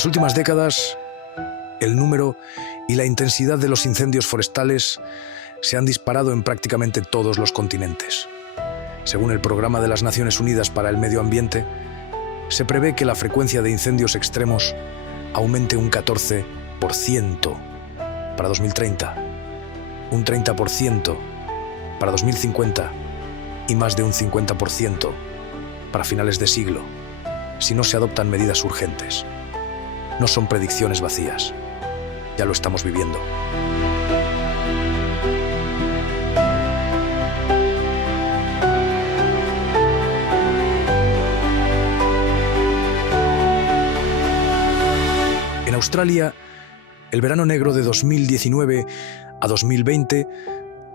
En las últimas décadas, el número y la intensidad de los incendios forestales se han disparado en prácticamente todos los continentes. Según el Programa de las Naciones Unidas para el Medio Ambiente, se prevé que la frecuencia de incendios extremos aumente un 14% para 2030, un 30% para 2050 y más de un 50% para finales de siglo, si no se adoptan medidas urgentes. No son predicciones vacías, ya lo estamos viviendo. En Australia, el verano negro de 2019 a 2020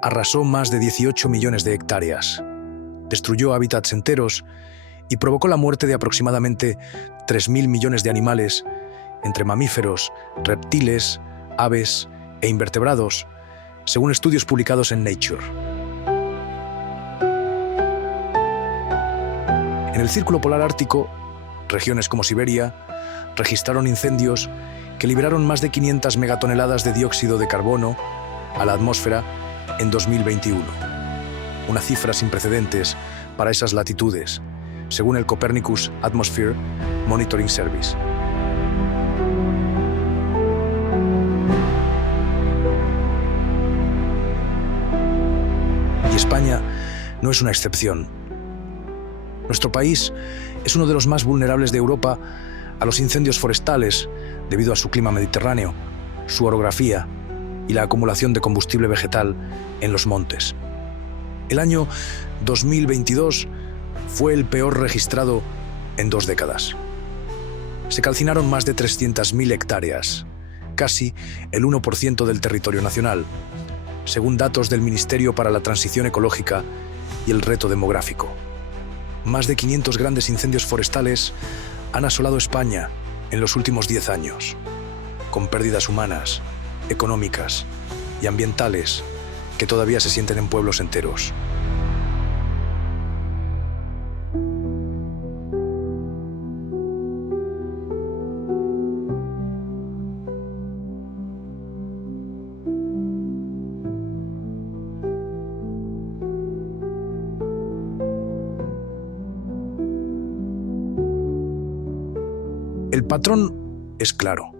arrasó más de 18 millones de hectáreas, destruyó hábitats enteros y provocó la muerte de aproximadamente 3.000 millones de animales, entre mamíferos, reptiles, aves e invertebrados, según estudios publicados en Nature. En el Círculo Polar Ártico, regiones como Siberia registraron incendios que liberaron más de 500 megatoneladas de dióxido de carbono a la atmósfera en 2021. Una cifra sin precedentes para esas latitudes, según el Copernicus Atmosphere Monitoring Service. Y España no es una excepción. Nuestro país es uno de los más vulnerables de Europa a los incendios forestales debido a su clima mediterráneo, su orografía y la acumulación de combustible vegetal en los montes. El año 2022 fue el peor registrado en 2 décadas. Se calcinaron más de 300.000 hectáreas, casi el 1% del territorio nacional, según datos del Ministerio para la Transición Ecológica y el Reto Demográfico. Más de 500 grandes incendios forestales han asolado España en los últimos 10 años, con pérdidas humanas, económicas y ambientales que todavía se sienten en pueblos enteros. El patrón es claro.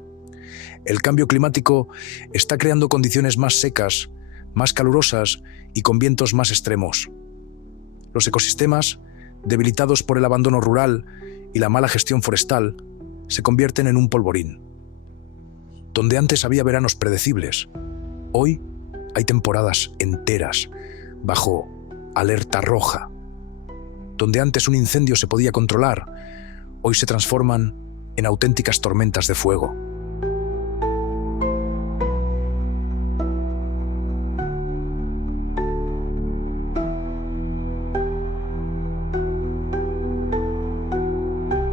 El cambio climático está creando condiciones más secas, más calurosas y con vientos más extremos. Los ecosistemas, debilitados por el abandono rural y la mala gestión forestal, se convierten en un polvorín. Donde antes había veranos predecibles, hoy hay temporadas enteras bajo alerta roja. Donde antes un incendio se podía controlar, hoy se transforman en auténticas tormentas de fuego.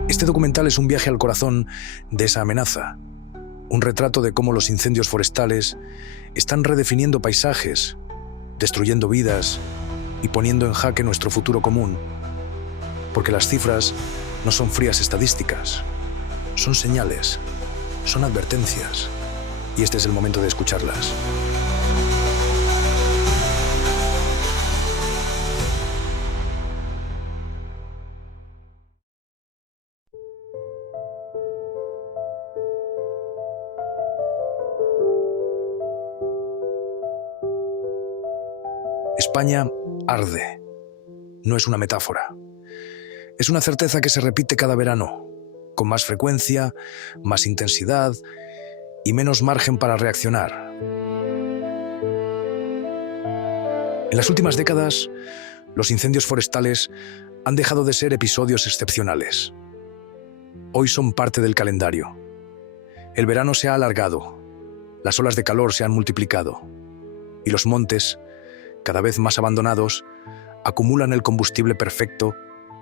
Este documental es un viaje al corazón de esa amenaza, un retrato de cómo los incendios forestales están redefiniendo paisajes, destruyendo vidas y poniendo en jaque nuestro futuro común. Porque las cifras no son frías estadísticas, son señales, son advertencias, y este es el momento de escucharlas. España arde. No es una metáfora. Es una certeza que se repite cada verano, con más frecuencia, más intensidad y menos margen para reaccionar. En las últimas décadas, los incendios forestales han dejado de ser episodios excepcionales. Hoy son parte del calendario. El verano se ha alargado, las olas de calor se han multiplicado y los montes, cada vez más abandonados, acumulan el combustible perfecto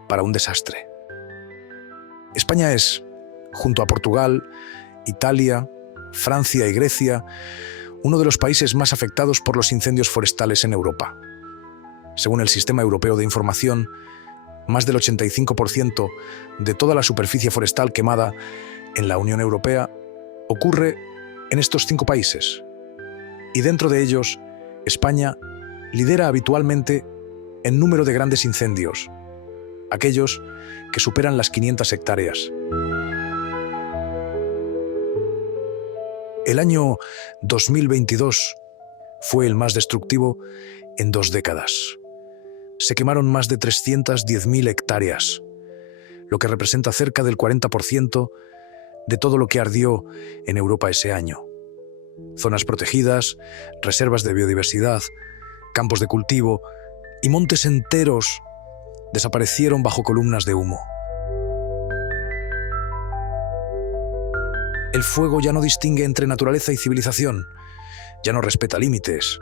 para un desastre. España es, junto a Portugal, Italia, Francia y Grecia, uno de los países más afectados por los incendios forestales en Europa. Según el Sistema Europeo de Información, más del 85% de toda la superficie forestal quemada en la Unión Europea ocurre en estos 5 países. Y dentro de ellos, España lidera habitualmente en número de grandes incendios, aquellos que superan las 500 hectáreas. El año 2022 fue el más destructivo en 2 décadas. Se quemaron más de 310.000 hectáreas, lo que representa cerca del 40% de todo lo que ardió en Europa ese año. Zonas protegidas, reservas de biodiversidad, campos de cultivo y montes enteros desaparecieron bajo columnas de humo. El fuego ya no distingue entre naturaleza y civilización, ya no respeta límites,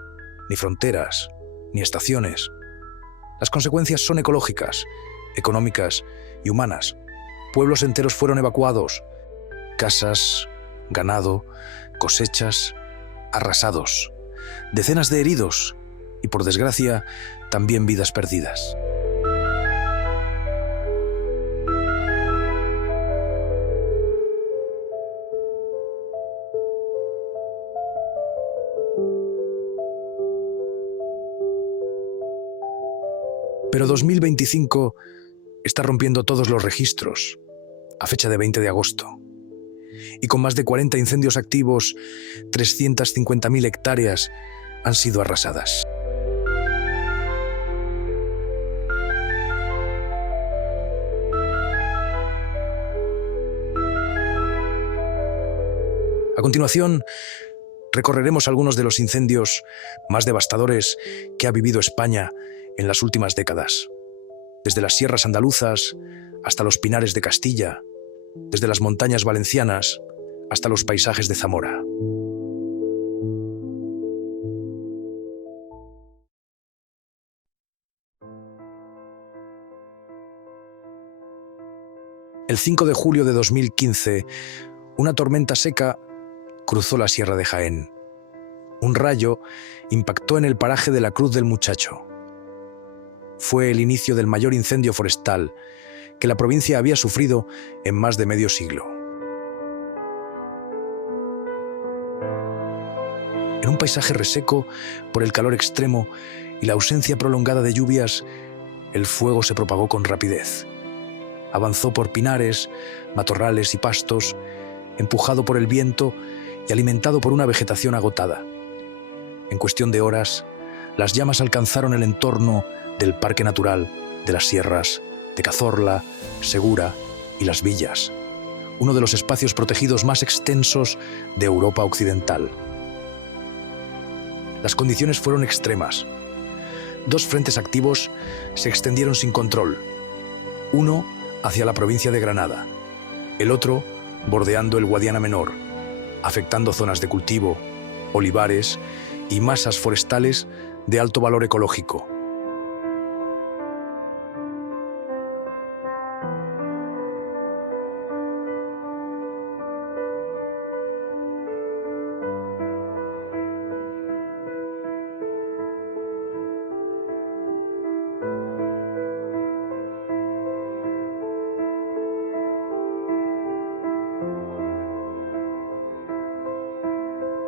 ni fronteras, ni estaciones. Las consecuencias son ecológicas, económicas y humanas. Pueblos enteros fueron evacuados, casas, ganado, cosechas, arrasados, decenas de heridos y, por desgracia, también vidas perdidas. Pero 2025 está rompiendo todos los registros, a fecha de 20 de agosto. Y con más de 40 incendios activos, 350.000 hectáreas han sido arrasadas. A continuación, recorreremos algunos de los incendios más devastadores que ha vivido España en las últimas décadas. Desde las sierras andaluzas hasta los pinares de Castilla, desde las montañas valencianas hasta los paisajes de Zamora. El 5 de julio de 2015, una tormenta seca cruzó la Sierra de Jaén. Un rayo impactó en el paraje de la Cruz del Muchacho. Fue el inicio del mayor incendio forestal que la provincia había sufrido en más de medio siglo. En un paisaje reseco por el calor extremo y la ausencia prolongada de lluvias, el fuego se propagó con rapidez. Avanzó por pinares, matorrales y pastos, empujado por el viento y alimentado por una vegetación agotada. En cuestión de horas, las llamas alcanzaron el entorno del Parque Natural de las Sierras de Cazorla, Segura y Las Villas, uno de los espacios protegidos más extensos de Europa occidental. Las condiciones fueron extremas. 2 frentes activos se extendieron sin control, uno hacia la provincia de Granada, el otro bordeando el Guadiana Menor, afectando zonas de cultivo, olivares y masas forestales de alto valor ecológico.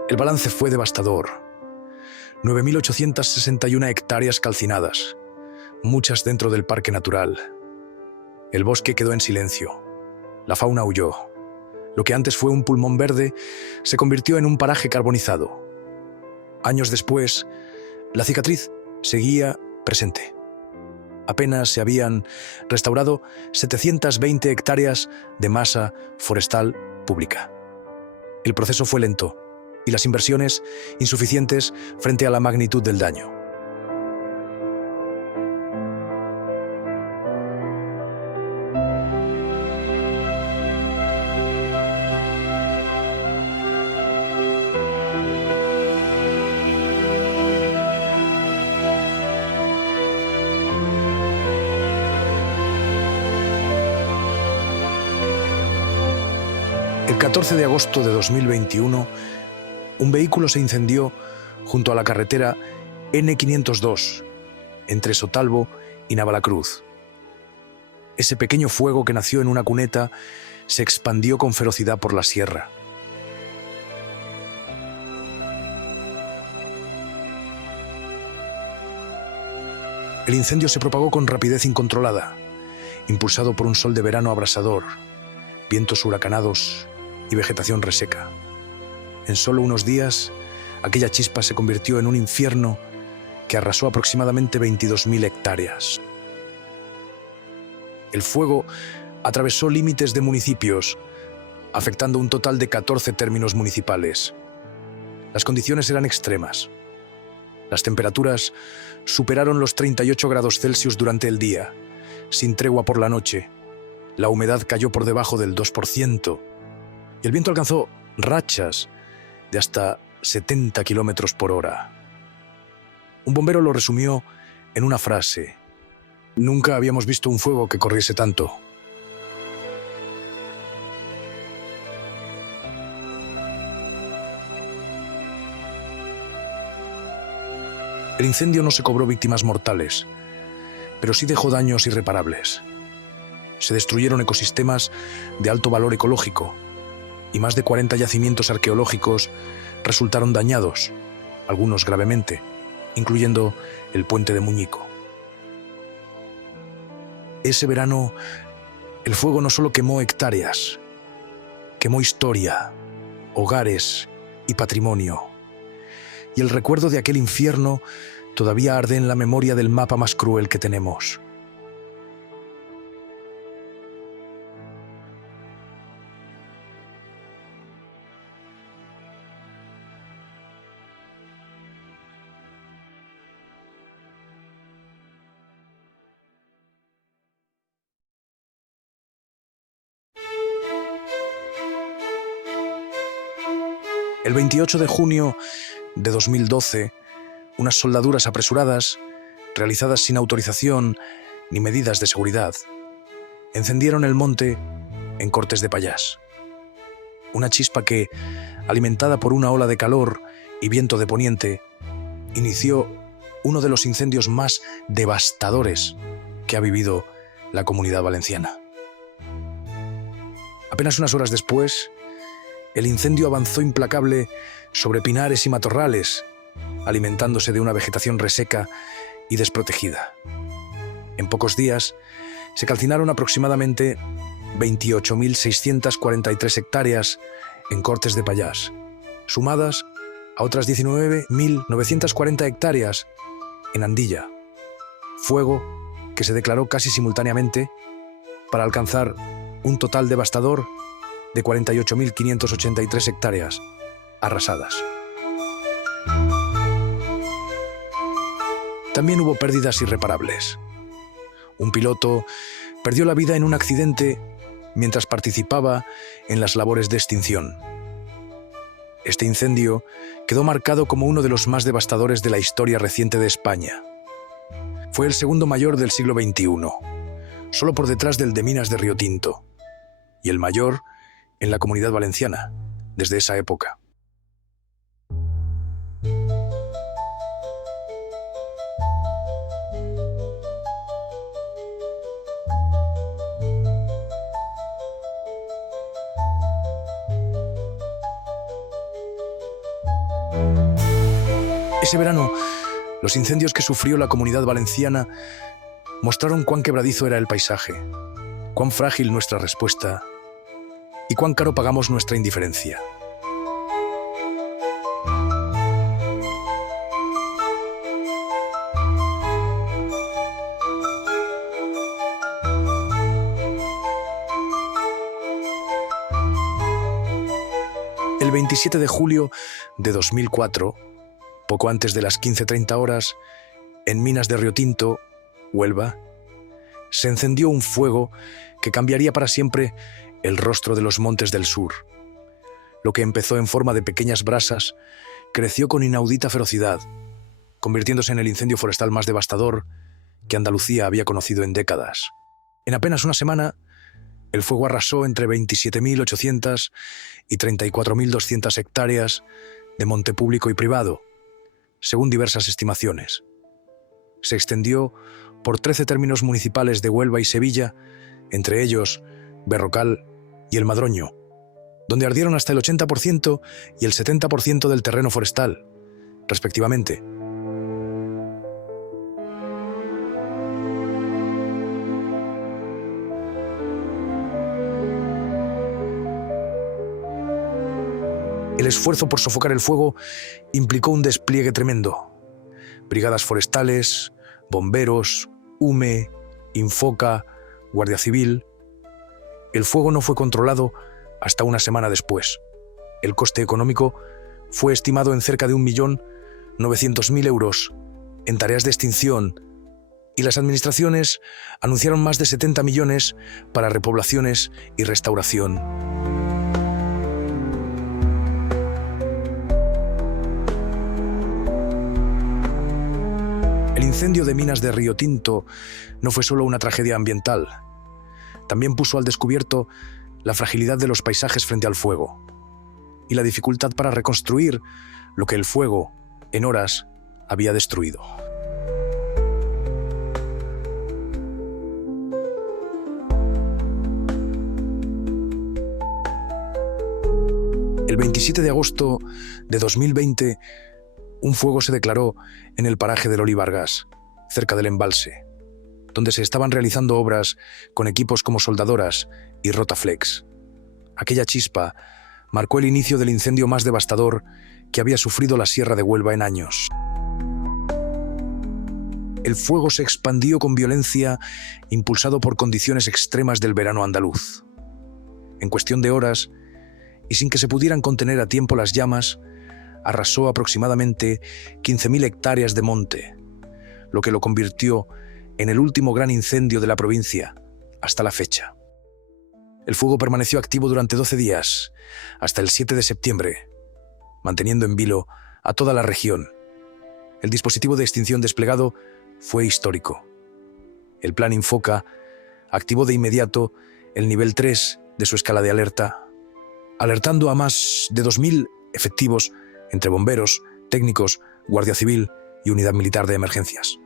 El balance fue devastador. 9.861 hectáreas calcinadas, muchas dentro del Parque Natural. El bosque quedó en silencio. La fauna huyó. Lo que antes fue un pulmón verde se convirtió en un paraje carbonizado. Años después, la cicatriz seguía presente. Apenas se habían restaurado 720 hectáreas de masa forestal pública. El proceso fue lento y las inversiones insuficientes frente a la magnitud del daño. El 14 de agosto de 2021, un vehículo se incendió junto a la carretera N502, entre Sotalbo y Navalacruz. Ese pequeño fuego que nació en una cuneta se expandió con ferocidad por la sierra. El incendio se propagó con rapidez incontrolada, impulsado por un sol de verano abrasador, vientos huracanados y vegetación reseca. En solo unos días, aquella chispa se convirtió en un infierno que arrasó aproximadamente 22.000 hectáreas. El fuego atravesó límites de municipios, afectando un total de 14 términos municipales. Las condiciones eran extremas. Las temperaturas superaron los 38 grados Celsius durante el día, sin tregua por la noche. La humedad cayó por debajo del 2% y el viento alcanzó rachas de hasta 70 kilómetros por hora. Un bombero lo resumió en una frase: nunca habíamos visto un fuego que corriese tanto. El incendio no se cobró víctimas mortales, pero sí dejó daños irreparables. Se destruyeron ecosistemas de alto valor ecológico y más de 40 yacimientos arqueológicos resultaron dañados, algunos gravemente, incluyendo el puente de Muñico. Ese verano, el fuego no solo quemó hectáreas, quemó historia, hogares y patrimonio. Y el recuerdo de aquel infierno todavía arde en la memoria del mapa más cruel que tenemos. El 28 de junio de 2012, unas soldaduras apresuradas, realizadas sin autorización ni medidas de seguridad, encendieron el monte en Cortes de Pallás. Una chispa que, alimentada por una ola de calor y viento de poniente, inició uno de los incendios más devastadores que ha vivido la Comunidad Valenciana. Apenas unas horas después, el incendio avanzó implacable sobre pinares y matorrales, alimentándose de una vegetación reseca y desprotegida. En pocos días, se calcinaron aproximadamente 28.643 hectáreas en Cortes de Pallás, sumadas a otras 19.940 hectáreas en Andilla. Fuego que se declaró casi simultáneamente para alcanzar un total devastador de 48.583 hectáreas arrasadas. También hubo pérdidas irreparables. Un piloto perdió la vida en un accidente mientras participaba en las labores de extinción. Este incendio quedó marcado como uno de los más devastadores de la historia reciente de España. Fue el segundo mayor del siglo XXI, solo por detrás del de Minas de Riotinto, y el mayor en la Comunidad Valenciana desde esa época. Ese verano, los incendios que sufrió la Comunidad Valenciana mostraron cuán quebradizo era el paisaje, cuán frágil nuestra respuesta y cuán caro pagamos nuestra indiferencia. El 27 de julio de 2004, poco antes de las 15:30 horas, en Minas de Riotinto, Huelva, se encendió un fuego que cambiaría para siempre el rostro de los montes del sur. Lo que empezó en forma de pequeñas brasas creció con inaudita ferocidad, convirtiéndose en el incendio forestal más devastador que Andalucía había conocido en décadas. En apenas una semana, el fuego arrasó entre 27.800 y 34.200 hectáreas de monte público y privado, según diversas estimaciones. Se extendió por 13 términos municipales de Huelva y Sevilla, entre ellos Berrocal y El Madroño, donde ardieron hasta el 80% y el 70% del terreno forestal, respectivamente. El esfuerzo por sofocar el fuego implicó un despliegue tremendo. Brigadas forestales, bomberos, UME, Infoca, Guardia Civil. El fuego no fue controlado hasta una semana después. El coste económico fue estimado en cerca de 1.900.000 euros en tareas de extinción, y las administraciones anunciaron más de 70 millones para repoblaciones y restauración. El incendio de minas de Río Tinto no fue solo una tragedia ambiental, también puso al descubierto la fragilidad de los paisajes frente al fuego y la dificultad para reconstruir lo que el fuego, en horas, había destruido. El 27 de agosto de 2020, un fuego se declaró en el paraje del Olivargas, cerca del embalse, donde se estaban realizando obras con equipos como soldadoras y Rotaflex. Aquella chispa marcó el inicio del incendio más devastador que había sufrido la Sierra de Huelva en años. El fuego se expandió con violencia, impulsado por condiciones extremas del verano andaluz. En cuestión de horas, y sin que se pudieran contener a tiempo las llamas, arrasó aproximadamente 15.000 hectáreas de monte, lo que lo convirtió en el último gran incendio de la provincia hasta la fecha. El fuego permaneció activo durante 12 días, hasta el 7 de septiembre, manteniendo en vilo a toda la región. El dispositivo de extinción desplegado fue histórico. El Plan Infoca activó de inmediato el nivel 3 de su escala de alerta, alertando a más de 2.000 efectivos entre bomberos, técnicos, Guardia Civil y Unidad Militar de Emergencias.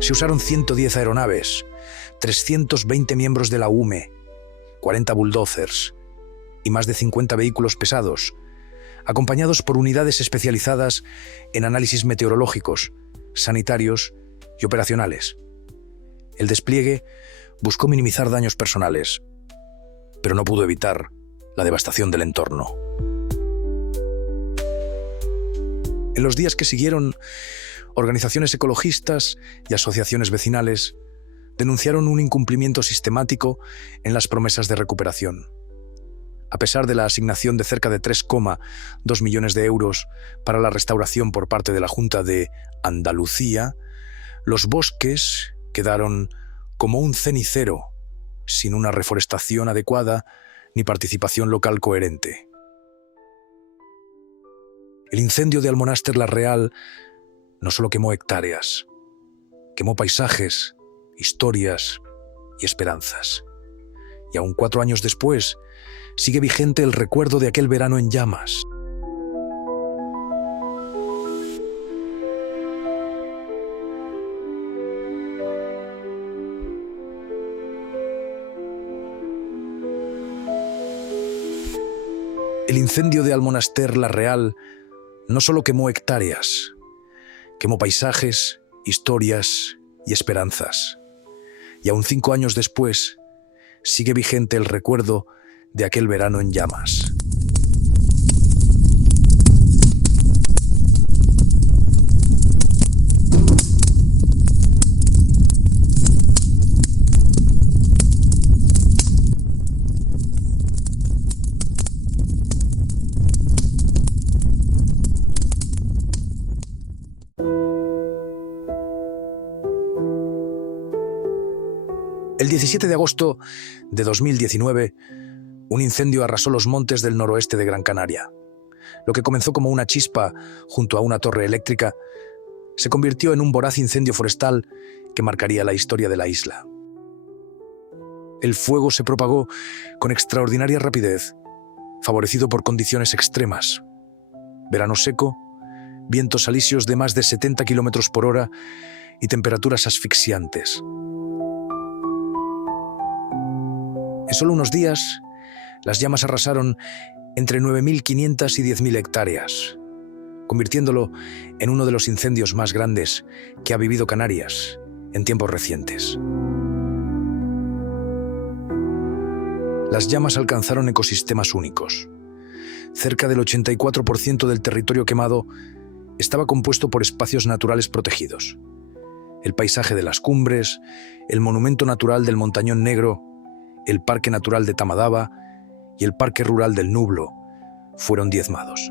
Se usaron 110 aeronaves, 320 miembros de la UME, 40 bulldozers y más de 50 vehículos pesados, acompañados por unidades especializadas en análisis meteorológicos, sanitarios y operacionales. El despliegue buscó minimizar daños personales, pero no pudo evitar la devastación del entorno. En los días que siguieron, organizaciones ecologistas y asociaciones vecinales denunciaron un incumplimiento sistemático en las promesas de recuperación. A pesar de la asignación de cerca de 3,2 millones de euros para la restauración por parte de la Junta de Andalucía, los bosques quedaron como un cenicero, sin una reforestación adecuada ni participación local coherente. El incendio de Almonaster la Real no solo quemó hectáreas, quemó paisajes, historias y esperanzas. Y aún 4 años después, sigue vigente el recuerdo de aquel verano en llamas. El incendio de Almonaster la Real no solo quemó hectáreas, quemó paisajes, historias y esperanzas. Y aún 5 años después, sigue vigente el recuerdo de aquel verano en llamas. El 17 de agosto de 2019, un incendio arrasó los montes del noroeste de Gran Canaria. Lo que comenzó como una chispa junto a una torre eléctrica se convirtió en un voraz incendio forestal que marcaría la historia de la isla. El fuego se propagó con extraordinaria rapidez, favorecido por condiciones extremas. Verano seco, vientos alisios de más de 70 kilómetros por hora y temperaturas asfixiantes. En solo unos días, las llamas arrasaron entre 9.500 y 10.000 hectáreas, convirtiéndolo en uno de los incendios más grandes que ha vivido Canarias en tiempos recientes. Las llamas alcanzaron ecosistemas únicos. Cerca del 84% del territorio quemado estaba compuesto por espacios naturales protegidos. El paisaje de las cumbres, el monumento natural del Montañón Negro, el Parque Natural de Tamadaba y el Parque Rural del Nublo fueron diezmados.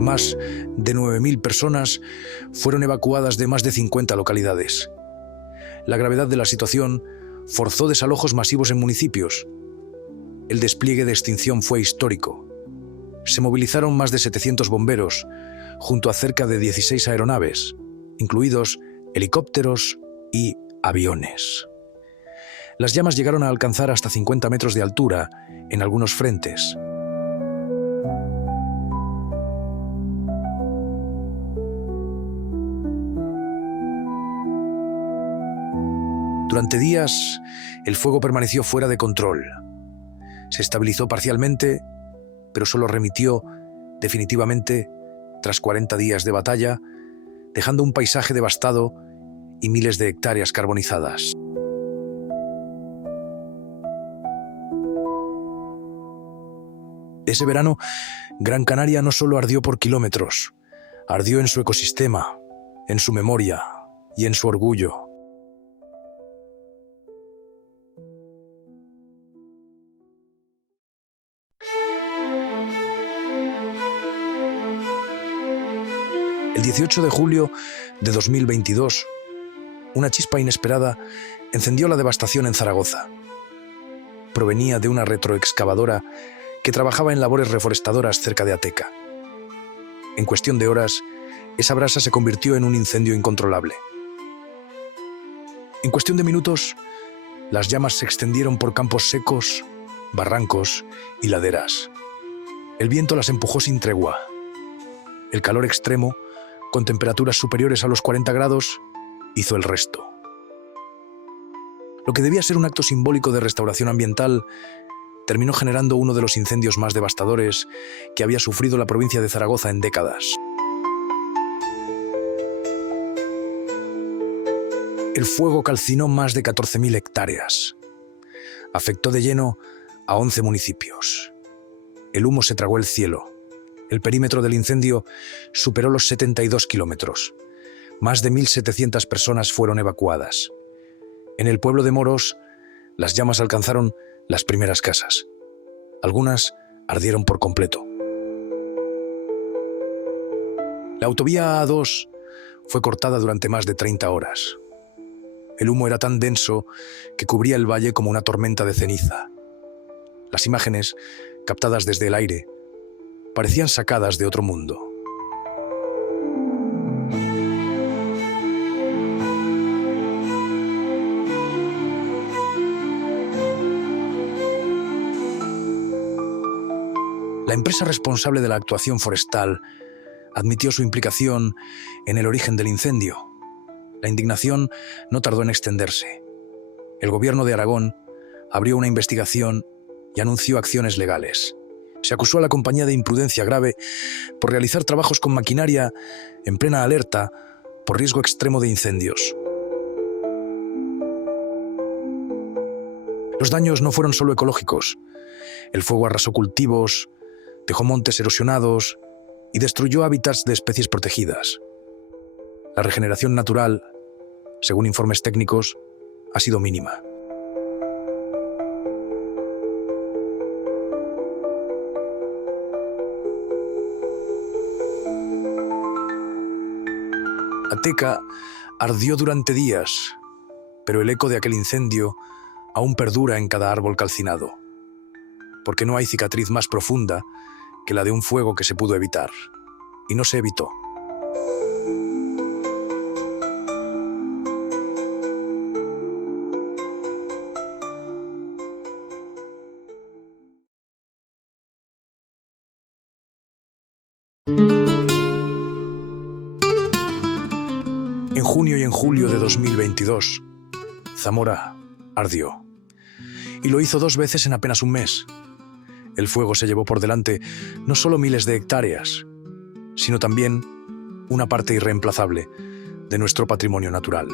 Más de 9.000 personas fueron evacuadas de más de 50 localidades. La gravedad de la situación forzó desalojos masivos en municipios. El despliegue de extinción fue histórico. Se movilizaron más de 700 bomberos, junto a cerca de 16 aeronaves, incluidos helicópteros y aviones. Las llamas llegaron a alcanzar hasta 50 metros de altura en algunos frentes. Durante días, el fuego permaneció fuera de control. Se estabilizó parcialmente, pero solo remitió definitivamente tras 40 días de batalla, dejando un paisaje devastado y miles de hectáreas carbonizadas. Ese verano, Gran Canaria no solo ardió por kilómetros, ardió en su ecosistema, en su memoria y en su orgullo. El 18 de julio de 2022, una chispa inesperada encendió la devastación en Zaragoza. Provenía de una retroexcavadora que trabajaba en labores reforestadoras cerca de Ateca. En cuestión de horas, esa brasa se convirtió en un incendio incontrolable. En cuestión de minutos, las llamas se extendieron por campos secos, barrancos y laderas. El viento las empujó sin tregua. El calor extremo, con temperaturas superiores a los 40 grados, hizo el resto. Lo que debía ser un acto simbólico de restauración ambiental terminó generando uno de los incendios más devastadores que había sufrido la provincia de Zaragoza en décadas. El fuego calcinó más de 14.000 hectáreas. Afectó de lleno a 11 municipios. El humo se tragó el cielo. El perímetro del incendio superó los 72 kilómetros. Más de 1.700 personas fueron evacuadas. En el pueblo de Moros, las llamas alcanzaron las primeras casas. Algunas ardieron por completo. La autovía A2 fue cortada durante más de 30 horas. El humo era tan denso que cubría el valle como una tormenta de ceniza. Las imágenes, captadas desde el aire, parecían sacadas de otro mundo. La empresa responsable de la actuación forestal admitió su implicación en el origen del incendio. La indignación no tardó en extenderse. El gobierno de Aragón abrió una investigación y anunció acciones legales. Se acusó a la compañía de imprudencia grave por realizar trabajos con maquinaria en plena alerta por riesgo extremo de incendios. Los daños no fueron solo ecológicos. El fuego arrasó cultivos, dejó montes erosionados y destruyó hábitats de especies protegidas. La regeneración natural, según informes técnicos, ha sido mínima. Ateca ardió durante días, pero el eco de aquel incendio aún perdura en cada árbol calcinado, porque no hay cicatriz más profunda que la de un fuego que se pudo evitar, y no se evitó. En junio y en julio de 2022, Zamora ardió. Y lo hizo 2 veces en apenas un mes. El fuego se llevó por delante no solo miles de hectáreas, sino también una parte irreemplazable de nuestro patrimonio natural.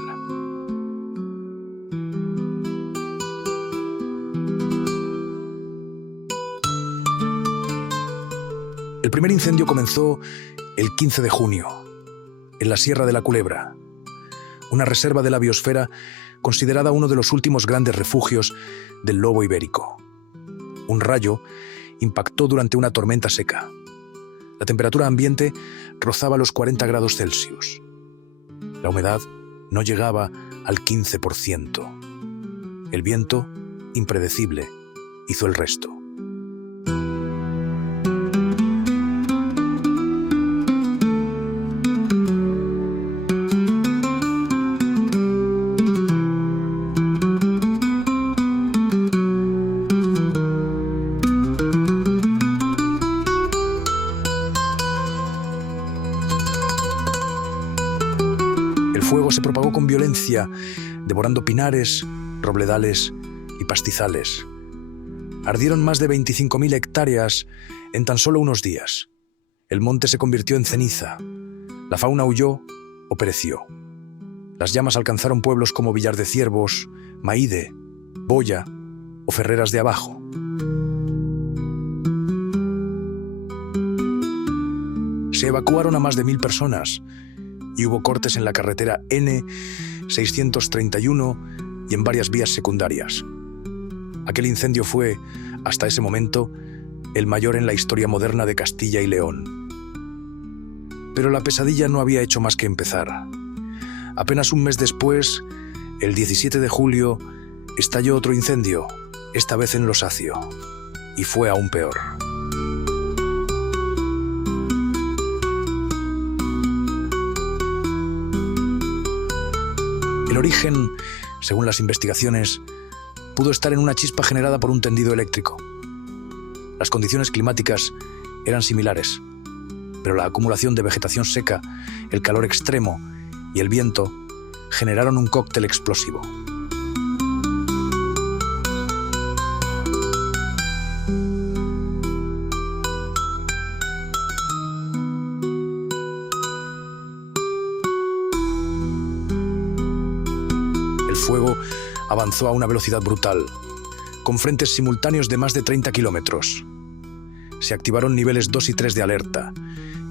El primer incendio comenzó el 15 de junio, en la Sierra de la Culebra, una reserva de la biosfera considerada uno de los últimos grandes refugios del lobo ibérico. Un rayo impactó durante una tormenta seca. La temperatura ambiente rozaba los 40 grados Celsius. La humedad no llegaba al 15%. El viento, impredecible, hizo el resto. El fuego se propagó con violencia, devorando pinares, robledales y pastizales. Ardieron más de 25.000 hectáreas en tan solo unos días. El monte se convirtió en ceniza. La fauna huyó o pereció. Las llamas alcanzaron pueblos como Villar de Ciervos, Maíde, Boya o Ferreras de Abajo. Se evacuaron a más de 1.000 personas y hubo cortes en la carretera N631 y en varias vías secundarias. Aquel incendio fue, hasta ese momento, el mayor en la historia moderna de Castilla y León. Pero la pesadilla no había hecho más que empezar. Apenas un mes después, el 17 de julio, estalló otro incendio, esta vez en Losacio, y fue aún peor. El origen, según las investigaciones, pudo estar en una chispa generada por un tendido eléctrico. Las condiciones climáticas eran similares, pero la acumulación de vegetación seca, el calor extremo y el viento generaron un cóctel explosivo. El fuego avanzó a una velocidad brutal, con frentes simultáneos de más de 30 kilómetros. Se activaron niveles 2 y 3 de alerta,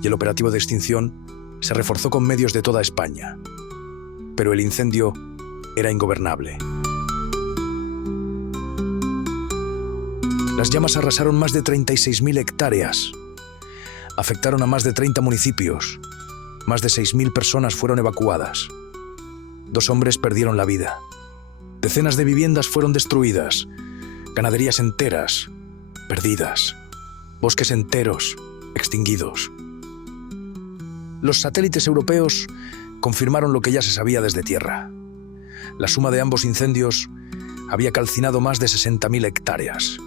y el operativo de extinción se reforzó con medios de toda España. Pero el incendio era ingobernable. Las llamas arrasaron más de 36.000 hectáreas. Afectaron a más de 30 municipios. Más de 6.000 personas fueron evacuadas. 2 hombres perdieron la vida. Decenas de viviendas fueron destruidas. Ganaderías enteras, perdidas. Bosques enteros, extinguidos. Los satélites europeos confirmaron lo que ya se sabía desde tierra. La suma de ambos incendios había calcinado más de 60.000 hectáreas,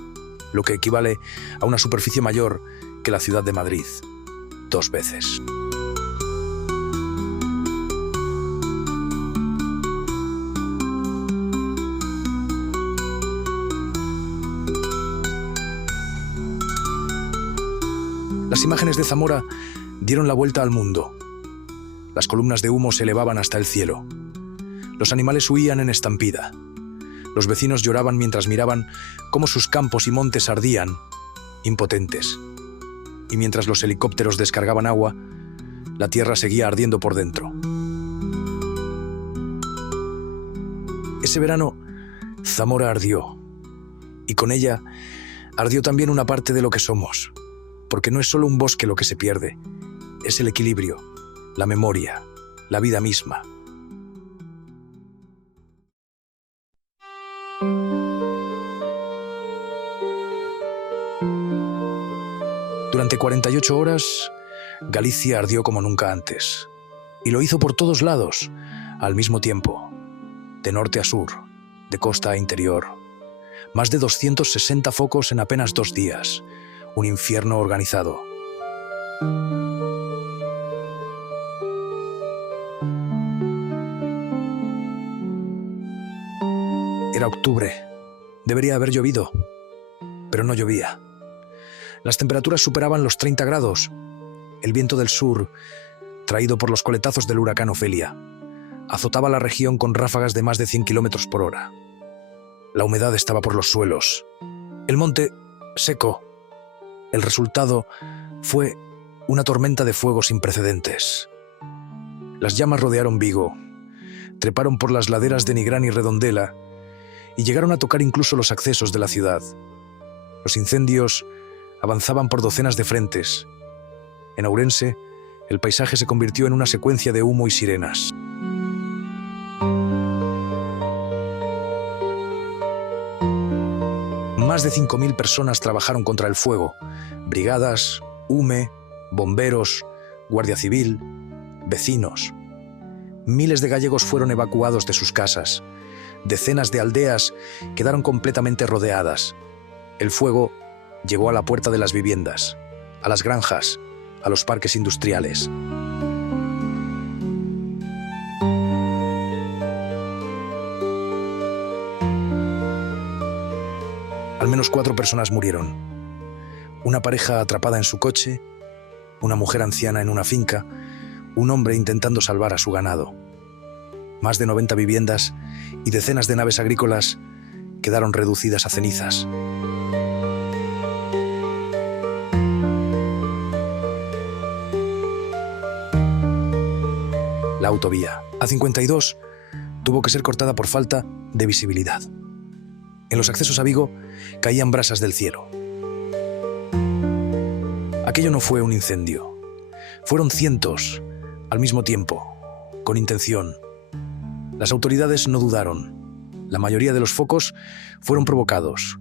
lo que equivale a una superficie mayor que la ciudad de Madrid, 2 veces. Las imágenes de Zamora dieron la vuelta al mundo. Las columnas de humo se elevaban hasta el cielo. Los animales huían en estampida. Los vecinos lloraban mientras miraban cómo sus campos y montes ardían, impotentes. Y mientras los helicópteros descargaban agua, la tierra seguía ardiendo por dentro. Ese verano, Zamora ardió. Y con ella ardió también una parte de lo que somos. Porque no es solo un bosque lo que se pierde, es el equilibrio, la memoria, la vida misma. Durante 48 horas, Galicia ardió como nunca antes. Y lo hizo por todos lados, al mismo tiempo, de norte a sur, de costa a interior. Más de 260 focos en apenas 2 días. Un infierno organizado. Era octubre. Debería haber llovido, pero no llovía. Las temperaturas superaban los 30 grados. El viento del sur, traído por los coletazos del huracán Ofelia, azotaba la región con ráfagas de más de 100 kilómetros por hora. La humedad estaba por los suelos. El monte seco. El resultado fue una tormenta de fuego sin precedentes. Las llamas rodearon Vigo, treparon por las laderas de Nigrán y Redondela y llegaron a tocar incluso los accesos de la ciudad. Los incendios avanzaban por docenas de frentes. En Ourense, el paisaje se convirtió en una secuencia de humo y sirenas. Más de 5.000 personas trabajaron contra el fuego. Brigadas, UME, bomberos, Guardia Civil, vecinos. Miles de gallegos fueron evacuados de sus casas. Decenas de aldeas quedaron completamente rodeadas. El fuego llegó a la puerta de las viviendas, a las granjas, a los parques industriales. Al menos 4 personas murieron. Una pareja atrapada en su coche, una mujer anciana en una finca, un hombre intentando salvar a su ganado. Más de 90 viviendas y decenas de naves agrícolas quedaron reducidas a cenizas. La autovía A52 tuvo que ser cortada por falta de visibilidad. En los accesos a Vigo caían brasas del cielo. Aquello no fue un incendio. Fueron cientos, al mismo tiempo, con intención. Las autoridades no dudaron. La mayoría de los focos fueron provocados.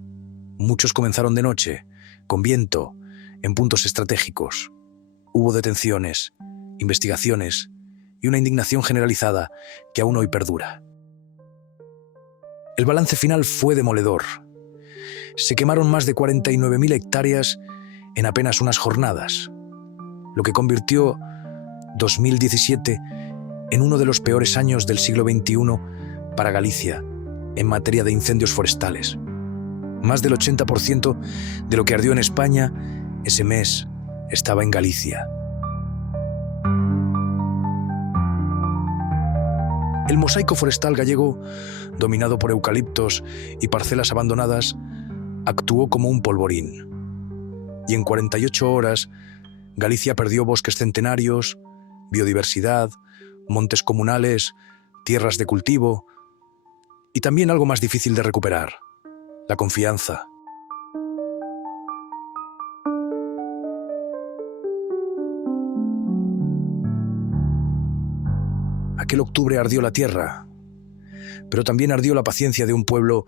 Muchos comenzaron de noche, con viento, en puntos estratégicos. Hubo detenciones, investigaciones y una indignación generalizada que aún hoy perdura. El balance final fue demoledor. Se quemaron más de 49.000 hectáreas en apenas unas jornadas, lo que convirtió 2017 en uno de los peores años del siglo XXI para Galicia en materia de incendios forestales. Más del 80% de lo que ardió en España ese mes estaba en Galicia. El mosaico forestal gallego, dominado por eucaliptos y parcelas abandonadas, actuó como un polvorín. Y en 48 horas, Galicia perdió bosques centenarios, biodiversidad, montes comunales, tierras de cultivo y también algo más difícil de recuperar: la confianza. Aquel octubre ardió la tierra, pero también ardió la paciencia de un pueblo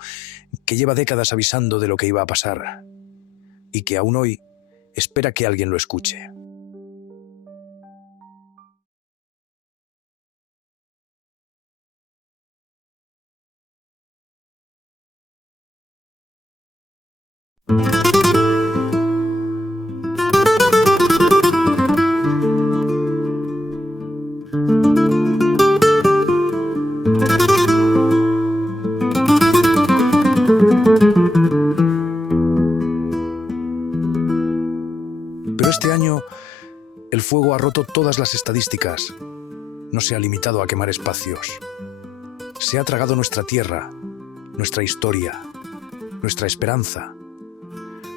que lleva décadas avisando de lo que iba a pasar y que aún hoy espera que alguien lo escuche. Pero este año el fuego ha roto todas las estadísticas. No se ha limitado a quemar espacios. Se ha tragado nuestra tierra, nuestra historia, nuestra esperanza.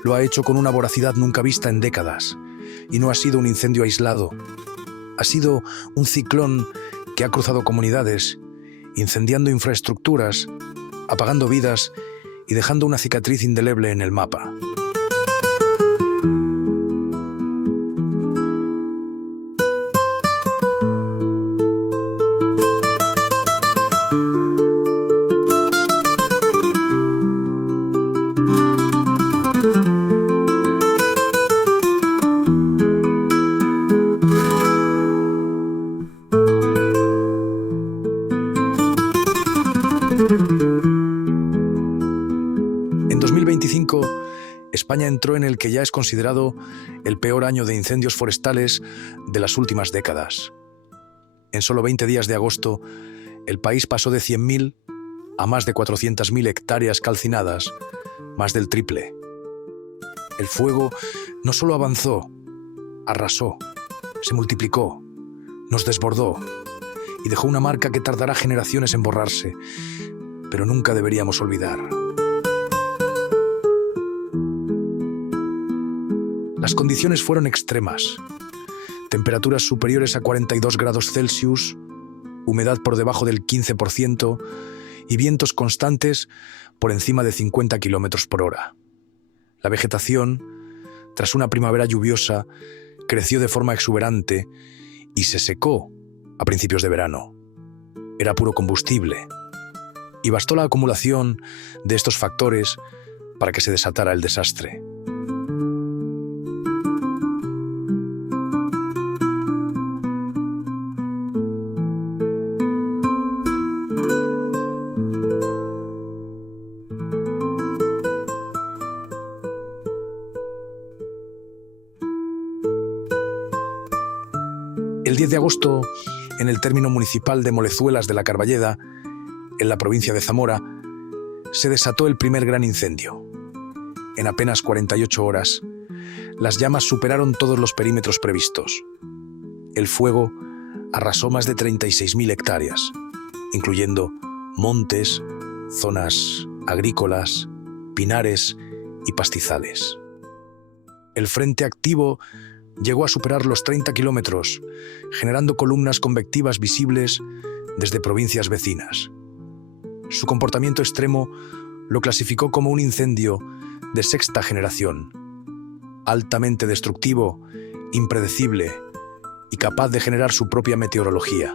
Lo ha hecho con una voracidad nunca vista en décadas. Y no ha sido un incendio aislado. Ha sido un ciclón que ha cruzado comunidades, incendiando infraestructuras, apagando vidas y dejando una cicatriz indeleble en el mapa. En 2025, España entró en el que ya es considerado el peor año de incendios forestales de las últimas décadas. En solo 20 días de agosto, el país pasó de 100.000 a más de 400.000 hectáreas calcinadas, más del triple. El fuego no solo avanzó, arrasó, se multiplicó, nos desbordó y dejó una marca que tardará generaciones en borrarse, pero nunca deberíamos olvidar. Las condiciones fueron extremas. Temperaturas superiores a 42 grados Celsius, humedad por debajo del 15% y vientos constantes por encima de 50 kilómetros por hora. La vegetación, tras una primavera lluviosa, creció de forma exuberante y se secó a principios de verano. Era puro combustible y bastó la acumulación de estos factores para que se desatara el desastre. El 10 de agosto, en el término municipal de Molezuelas de la Carballeda, en la provincia de Zamora, se desató el primer gran incendio. En apenas 48 horas, las llamas superaron todos los perímetros previstos. El fuego arrasó más de 36.000 hectáreas, incluyendo montes, zonas agrícolas, pinares y pastizales. El frente activo llegó a superar los 30 kilómetros, generando columnas convectivas visibles desde provincias vecinas. Su comportamiento extremo lo clasificó como un incendio de sexta generación, altamente destructivo, impredecible y capaz de generar su propia meteorología.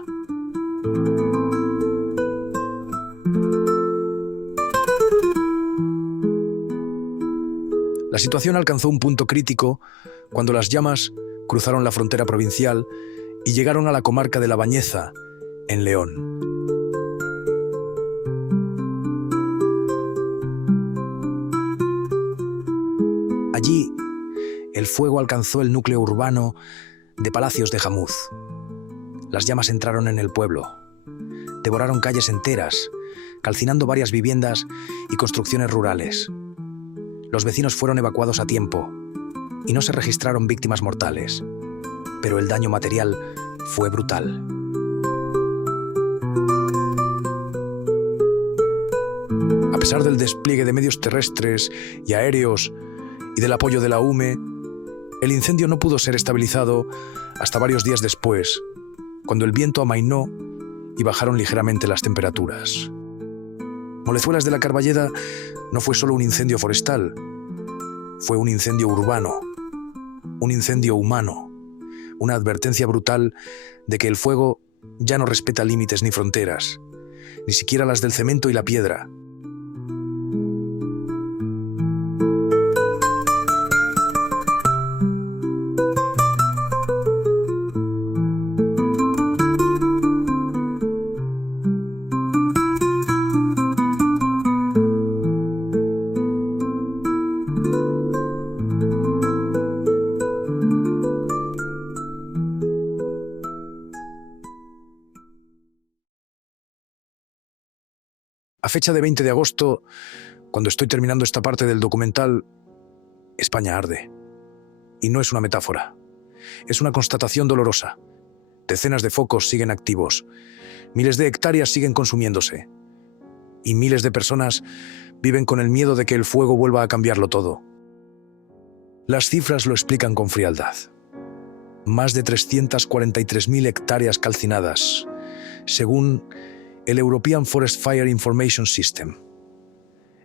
La situación alcanzó un punto crítico cuando las llamas cruzaron la frontera provincial y llegaron a la comarca de La Bañeza, en León. Allí, el fuego alcanzó el núcleo urbano de Palacios de Jamuz. Las llamas entraron en el pueblo, devoraron calles enteras, calcinando varias viviendas y construcciones rurales. Los vecinos fueron evacuados a tiempo y no se registraron víctimas mortales, pero el daño material fue brutal. A pesar del despliegue de medios terrestres y aéreos y del apoyo de la UME, el incendio no pudo ser estabilizado hasta varios días después, cuando el viento amainó y bajaron ligeramente las temperaturas. Molezuelas de la Carballeda no fue solo un incendio forestal, fue un incendio urbano, un incendio humano, una advertencia brutal de que el fuego ya no respeta límites ni fronteras, ni siquiera las del cemento y la piedra. A fecha de 20 de agosto, cuando estoy terminando esta parte del documental, España arde. Y no es una metáfora. Es una constatación dolorosa. Decenas de focos siguen activos. Miles de hectáreas siguen consumiéndose. Y miles de personas viven con el miedo de que el fuego vuelva a cambiarlo todo. Las cifras lo explican con frialdad. Más de 343.000 hectáreas calcinadas, según el European Forest Fire Information System.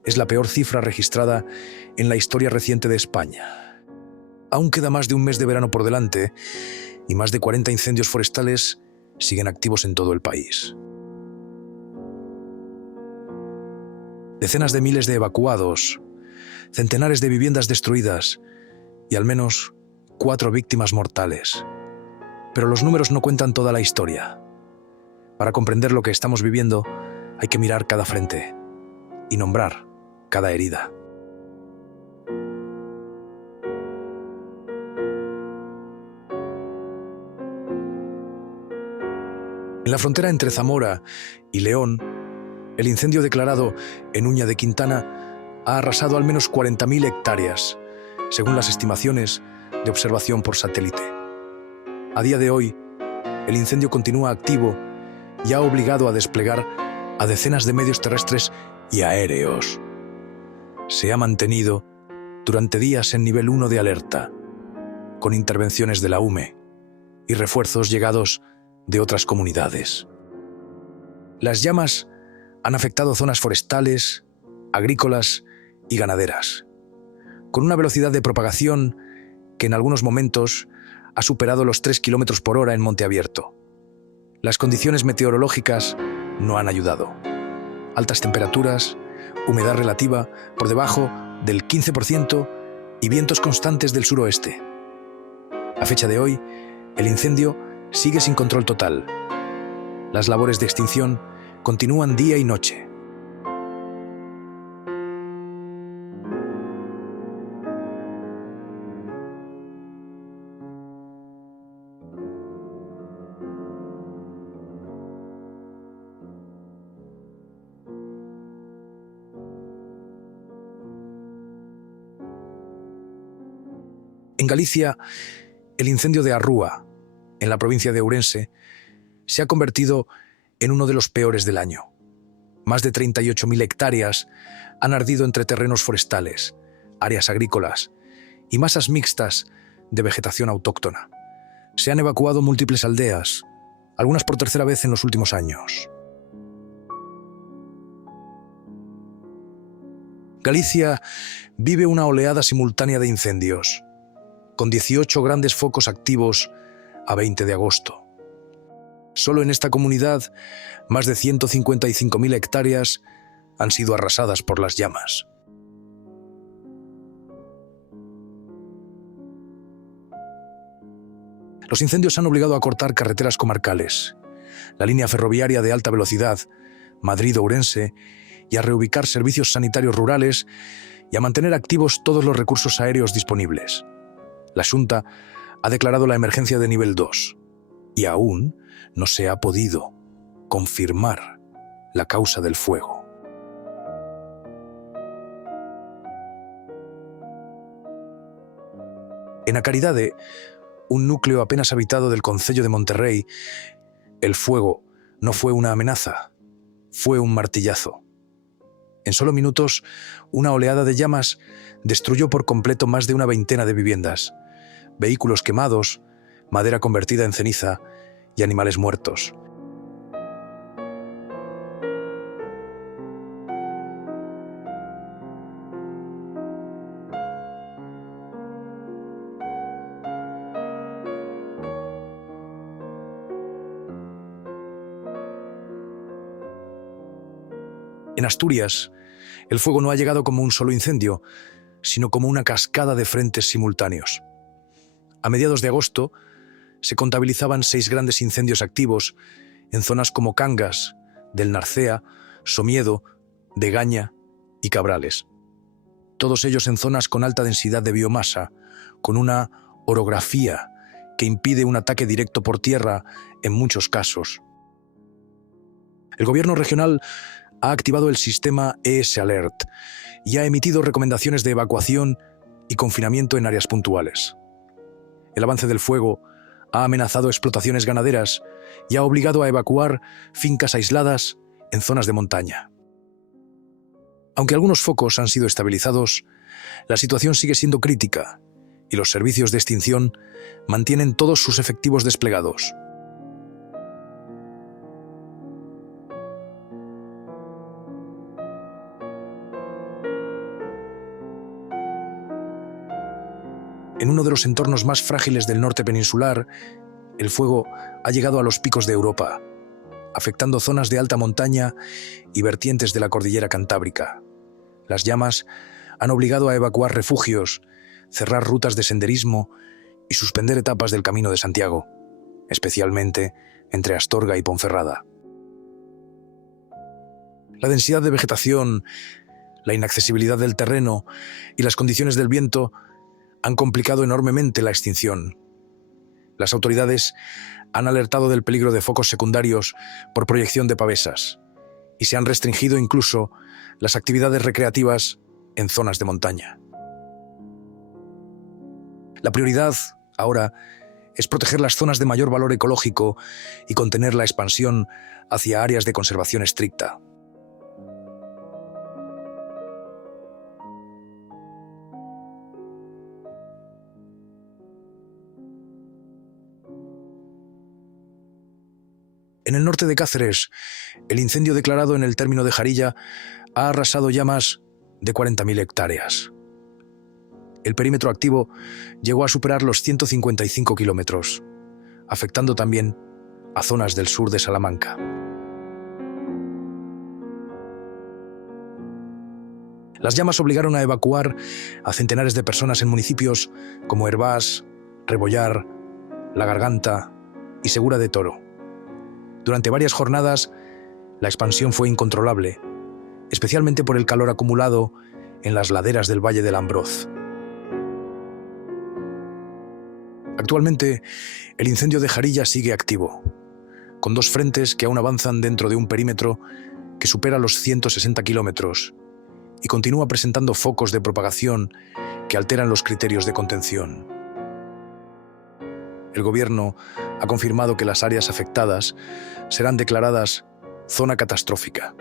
Es la peor cifra registrada en la historia reciente de España. Aún queda más de un mes de verano por delante y más de 40 incendios forestales siguen activos en todo el país. Decenas de miles de evacuados, centenares de viviendas destruidas y al menos 4 víctimas mortales. Pero los números no cuentan toda la historia. Para comprender lo que estamos viviendo, hay que mirar cada frente y nombrar cada herida. En la frontera entre Zamora y León, El incendio declarado en Uña de Quintana ha arrasado al menos 40.000 hectáreas, según las estimaciones de observación por satélite. A día de hoy, el incendio continúa activo y ha obligado a desplegar a decenas de medios terrestres y aéreos. Se ha mantenido durante días en nivel 1 de alerta, con intervenciones de la UME y refuerzos llegados de otras comunidades. Las llamas han afectado zonas forestales, agrícolas y ganaderas, con una velocidad de propagación que en algunos momentos ha superado los 3 km/h en monte abierto. Las condiciones meteorológicas no han ayudado. Altas temperaturas, humedad relativa por debajo del 15% y vientos constantes del suroeste. A fecha de hoy, el incendio sigue sin control total. Las labores de extinción continúan día y noche. En Galicia, el incendio de Arrúa, en la provincia de Ourense, se ha convertido en uno de los peores del año. Más de 38.000 hectáreas han ardido entre terrenos forestales, áreas agrícolas y masas mixtas de vegetación autóctona. Se han evacuado múltiples aldeas, algunas por tercera vez en los últimos años. Galicia vive una oleada simultánea de incendios, con 18 grandes focos activos a 20 de agosto. Solo en esta comunidad, más de 155.000 hectáreas han sido arrasadas por las llamas. Los incendios han obligado a cortar carreteras comarcales, la línea ferroviaria de alta velocidad Madrid-Ourense, y a reubicar servicios sanitarios rurales y a mantener activos todos los recursos aéreos disponibles. La Xunta ha declarado la emergencia de nivel 2 y aún no se ha podido confirmar la causa del fuego. En A Caridade, un núcleo apenas habitado del concello de Monterrey, el fuego no fue una amenaza, fue un martillazo. En solo minutos, una oleada de llamas destruyó por completo más de una veintena de viviendas, vehículos quemados, madera convertida en ceniza y animales muertos. En Asturias, el fuego no ha llegado como un solo incendio, sino como una cascada de frentes simultáneos. A mediados de agosto, se contabilizaban 6 grandes incendios activos en zonas como Cangas, del Narcea, Somiedo, Degaña y Cabrales. Todos ellos en zonas con alta densidad de biomasa, con una orografía que impide un ataque directo por tierra en muchos casos. El gobierno regional ha activado el sistema ES Alert y ha emitido recomendaciones de evacuación y confinamiento en áreas puntuales. El avance del fuego ha amenazado explotaciones ganaderas y ha obligado a evacuar fincas aisladas en zonas de montaña. Aunque algunos focos han sido estabilizados, la situación sigue siendo crítica y los servicios de extinción mantienen todos sus efectivos desplegados. En uno de los entornos más frágiles del norte peninsular, el fuego ha llegado a los picos de Europa, afectando zonas de alta montaña y vertientes de la cordillera cantábrica. Las llamas han obligado a evacuar refugios, cerrar rutas de senderismo y suspender etapas del Camino de Santiago, especialmente entre Astorga y Ponferrada. La densidad de vegetación, la inaccesibilidad del terreno y las condiciones del viento han complicado enormemente la extinción. Las autoridades han alertado del peligro de focos secundarios por proyección de pavesas y se han restringido incluso las actividades recreativas en zonas de montaña. La prioridad, ahora, es proteger las zonas de mayor valor ecológico y contener la expansión hacia áreas de conservación estricta. En el norte de Cáceres, el incendio declarado en el término de Jarilla ha arrasado ya más de 40.000 hectáreas. El perímetro activo llegó a superar los 155 kilómetros, afectando también a zonas del sur de Salamanca. Las llamas obligaron a evacuar a centenares de personas en municipios como Hervás, Rebollar, La Garganta y Segura de Toro. Durante varias jornadas, la expansión fue incontrolable, especialmente por el calor acumulado en las laderas del Valle del Ambroz. Actualmente, el incendio de Jarilla sigue activo, con dos frentes que aún avanzan dentro de un perímetro que supera los 160 kilómetros y continúa presentando focos de propagación que alteran los criterios de contención. El Gobierno ha confirmado que las áreas afectadas serán declaradas zona catastrófica.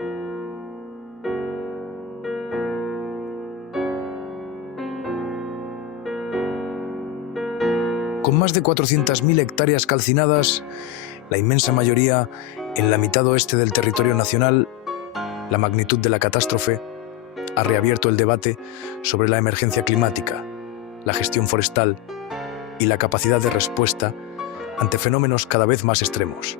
Con más de 400.000 hectáreas calcinadas, la inmensa mayoría en la mitad oeste del territorio nacional, la magnitud de la catástrofe ha reabierto el debate sobre la emergencia climática, la gestión forestal y la capacidad de respuesta ante fenómenos cada vez más extremos.